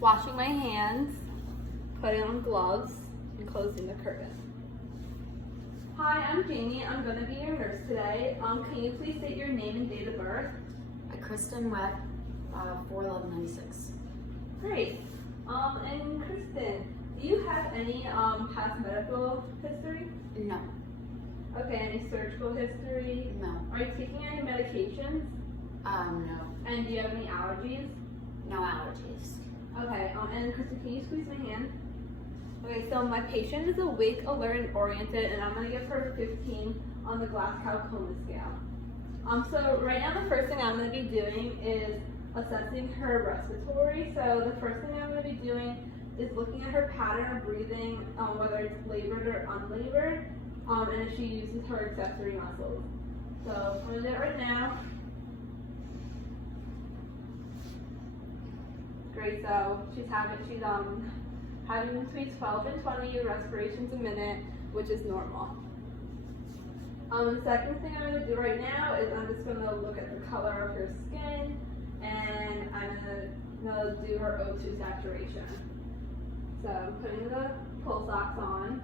washing my hands, putting on gloves, and closing the curtain. Hi, I'm Jamie. I'm going to be your nurse today. Can you please state your name and date of birth? Kristen Webb, 4/11/96. Great. And Kristen, do you have any past medical history? No. Okay, any surgical history? No. Are you taking any medications? No. And do you have any allergies? No allergies. Okay, and Kristen, can you squeeze my hand? Okay, so my patient is awake, alert, and oriented, and I'm going to give her 15 on the Glasgow Coma scale. So right now the first thing I'm going to be doing is assessing her respiratory. So the first thing I'm going to be doing is looking at her pattern of breathing, whether it's labored or unlabored, and if she uses her accessory muscles. So I'm going to do it right now. Great, so she's having between 12 and 20 respirations a minute, which is normal. The second thing I'm going to do right now is I'm just going to look at the color of her skin, and I'm going to do her O2 saturation. So I'm putting the pulse ox on,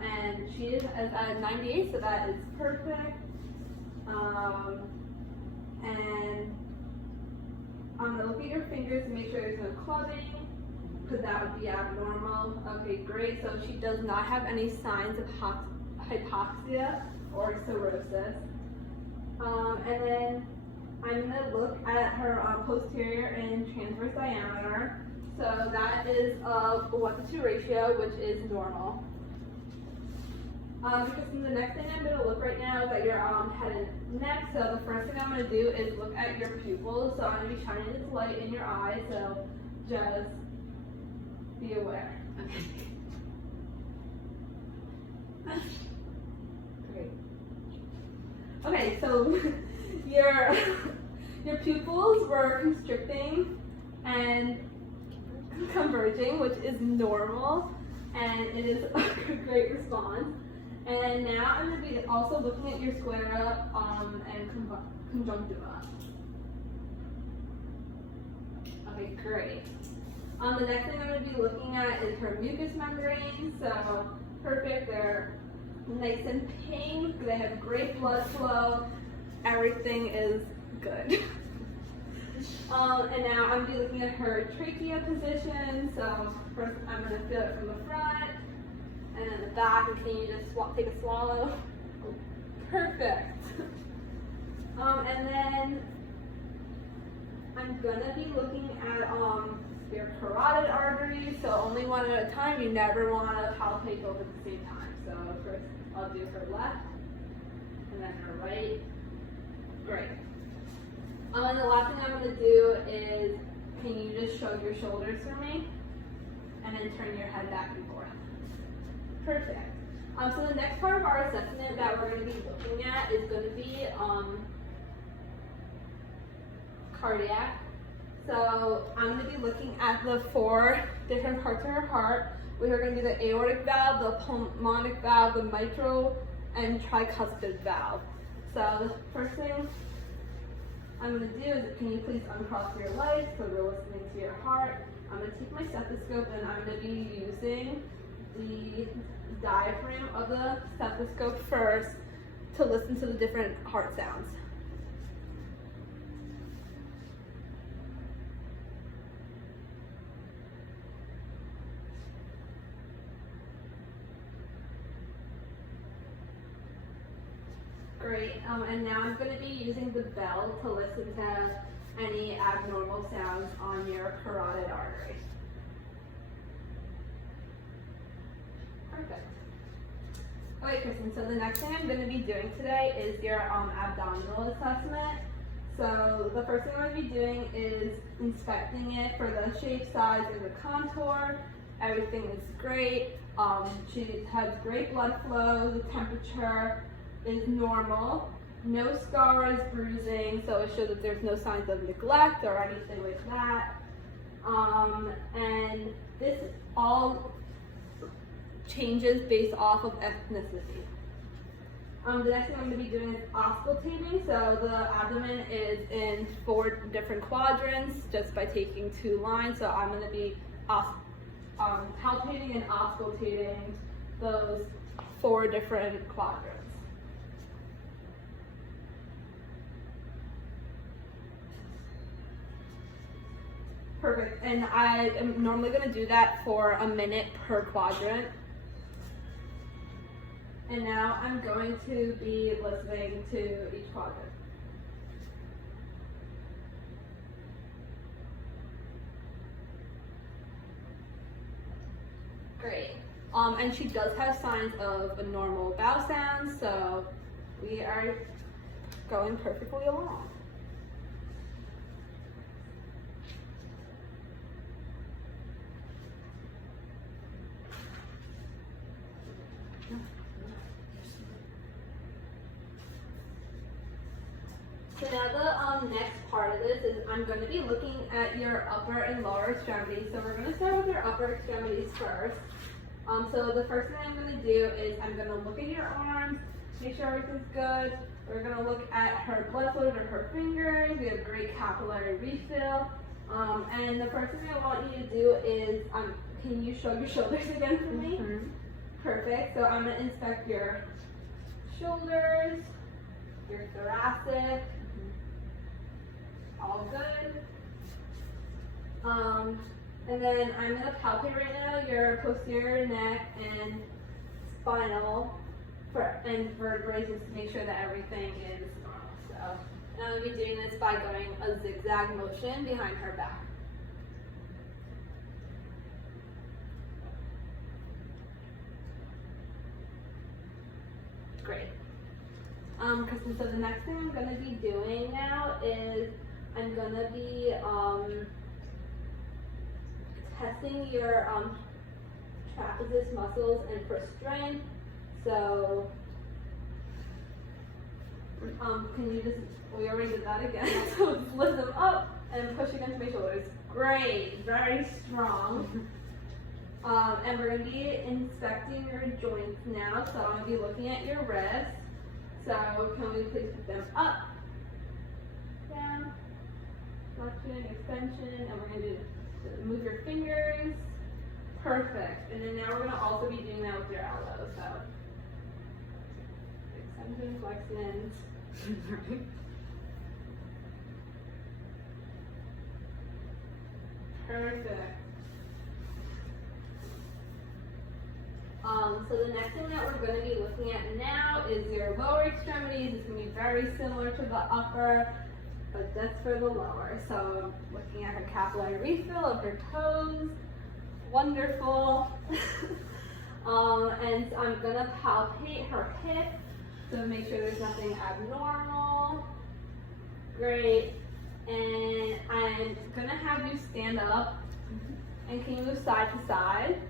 and she is at 98, so that is perfect. And I'm going to look at your fingers to make sure there's no clubbing, because that would be abnormal. Okay, great. So she does not have any signs of hypoxia or cirrhosis. And then I'm going to look at her posterior and transverse diameter. So that is a 1:2 ratio, which is normal. Because the next thing I'm going to look right now is at your head and neck. So the first thing I'm going to do is look at your pupils. So I'm going to be shining this light in your eye. So just be aware. Okay. Great. Okay, so your pupils were constricting and converging, which is normal, and it is a great response. And now I'm going to be also looking at your sclera and conjunctiva. Okay, great. The next thing I'm going to be looking at is her mucous membranes. So perfect, they're nice and pink, they have great blood flow, everything is good. And now I'm going to be looking at her trachea position. So first I'm going to feel it from the front, and then the back, and can you just take a swallow? Perfect. And then I'm gonna be looking at your carotid arteries. So only one at a time. You never want to palpate both at the same time. So first I'll do her left, and then her right. Great. And the last thing I'm gonna do is, can you just show your shoulders for me, and then turn your head back and forth. Perfect. So the next part of our assessment that we're going to be looking at is going to be cardiac. So I'm going to be looking at the 4 different parts of her heart. We are going to do the aortic valve, the pulmonic valve, the mitral, and tricuspid valve. So the first thing I'm going to do is, can you please uncross your legs so we're listening to your heart. I'm going to take my stethoscope, and I'm going to be using the diaphragm of the stethoscope first to listen to the different heart sounds. Great, and now I'm going to be using the bell to listen to any abnormal sounds on your carotid artery. Perfect. Okay, Kristen, so the next thing I'm going to be doing today is your abdominal assessment. So the first thing I'm going to be doing is inspecting it for the shape, size, and the contour. Everything is great. She has great blood flow. The temperature is normal. No scars, bruising, so it shows that there's no signs of neglect or anything like that. And this all changes based off of ethnicity. The next thing I'm going to be doing is auscultating. So the abdomen is in 4 different quadrants just by taking 2 lines. So I'm going to be palpating and auscultating those 4 different quadrants. Perfect. And I am normally going to do that for a minute per quadrant. And now I'm going to be listening to each quadrant. Great. And she does have signs of a normal vowel sound, so we are going perfectly along. So now the next part of this is I'm going to be looking at your upper and lower extremities. So we're going to start with your upper extremities first. So the first thing I'm going to do is I'm going to look at your arms, make sure everything's good. We're going to look at her blood flow to her fingers. We have great capillary refill. And the first thing I want you to do is, can you show your shoulders again for me? Mm-hmm. Perfect. So I'm going to inspect your shoulders, your thoracic. All good. And then I'm going to palpate right now your posterior neck and spinal and vertebrae just to make sure that everything is normal. So, and I'm going to be doing this by going a zigzag motion behind her back. Great. Kristen, so the next thing I'm going to be doing now is I'm going to be testing your trapezius muscles and for strength. So, can you just, we already did that again. So lift them up and push against my shoulders. Great, very strong. And we're going to be inspecting your joints now. So I'm going to be looking at your wrists. So can we please put them up, down, flexion, extension, and we're going to do move your fingers. Perfect. And then now we're going to also be doing that with your elbows. So extension, flexion. Perfect. So the next thing that we're going to be looking at now is your lower extremities. It's going to be very similar to the upper, but just for the lower. So looking at her capillary refill of her toes. Wonderful. And I'm going to palpate her hip to make sure there's nothing abnormal. Great. And I'm going to have you stand up. And can you move side to side?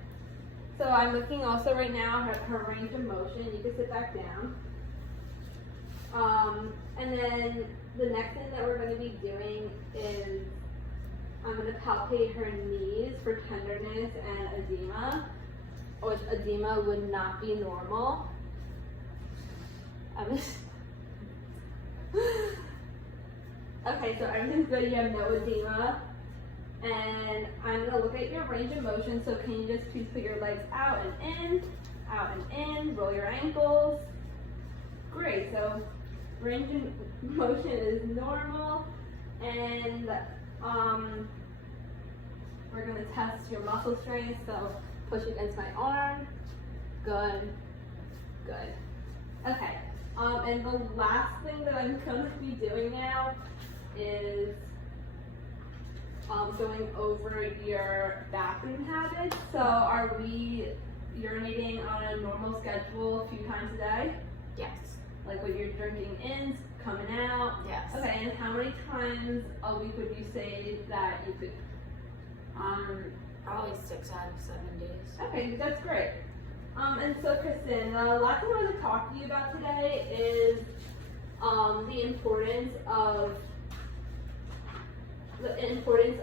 So I'm looking also right now at her range of motion. You can sit back down. And then the next thing that we're going to be doing is I'm going to palpate her knees for tenderness and edema, which edema would not be normal. Okay, so everything's good. You have no edema. And I'm going to look at your range of motion, so can you just please put your legs out and in, roll your ankles. Great, so range of motion is normal, and we're going to test your muscle strength, so push against my arm. Good, good. Okay, and the last thing that I'm going to be doing now is going over your bathroom habits. So are we urinating on a normal schedule a few times a day? Yes. Like what you're drinking in, coming out? Yes. Okay, and how many times a week would you say that you could? Probably 6 out of 7 days. Okay, that's great. And so Kristen, the last thing I want to talk to you about today is the importance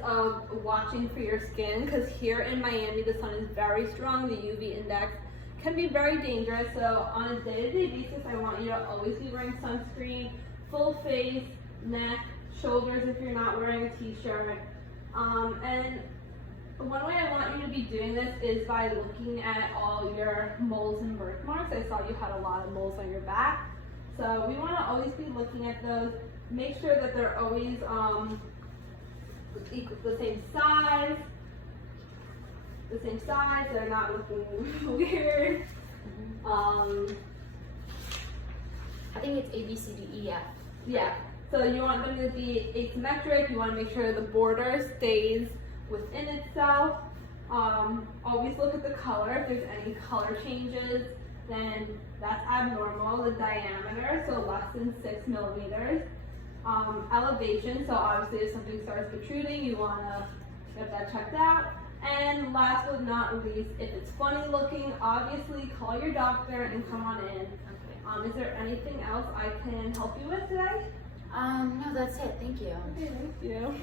of watching for your skin, because here in Miami the sun is very strong. The UV index can be very dangerous. So on a day-to-day basis, I want you to always be wearing sunscreen, full face, neck, shoulders if you're not wearing a t-shirt. And one way I want you to be doing this is by looking at all your moles and birthmarks. I saw you had a lot of moles on your back. So we want to always be looking at those. Make sure that they're always the same size. They're not looking weird. I think it's A, B, C, D, E, F. Yeah. So you want them to be asymmetric. You want to make sure the border stays within itself. Always look at the color. If there's any color changes, then that's abnormal. The diameter, so less than 6 millimeters. Elevation, so obviously if something starts protruding, you want to get that checked out. And last but not least, if it's funny looking, obviously call your doctor and come on in. Okay. Is there anything else I can help you with today? No, that's it. Thank you. Okay, thank you.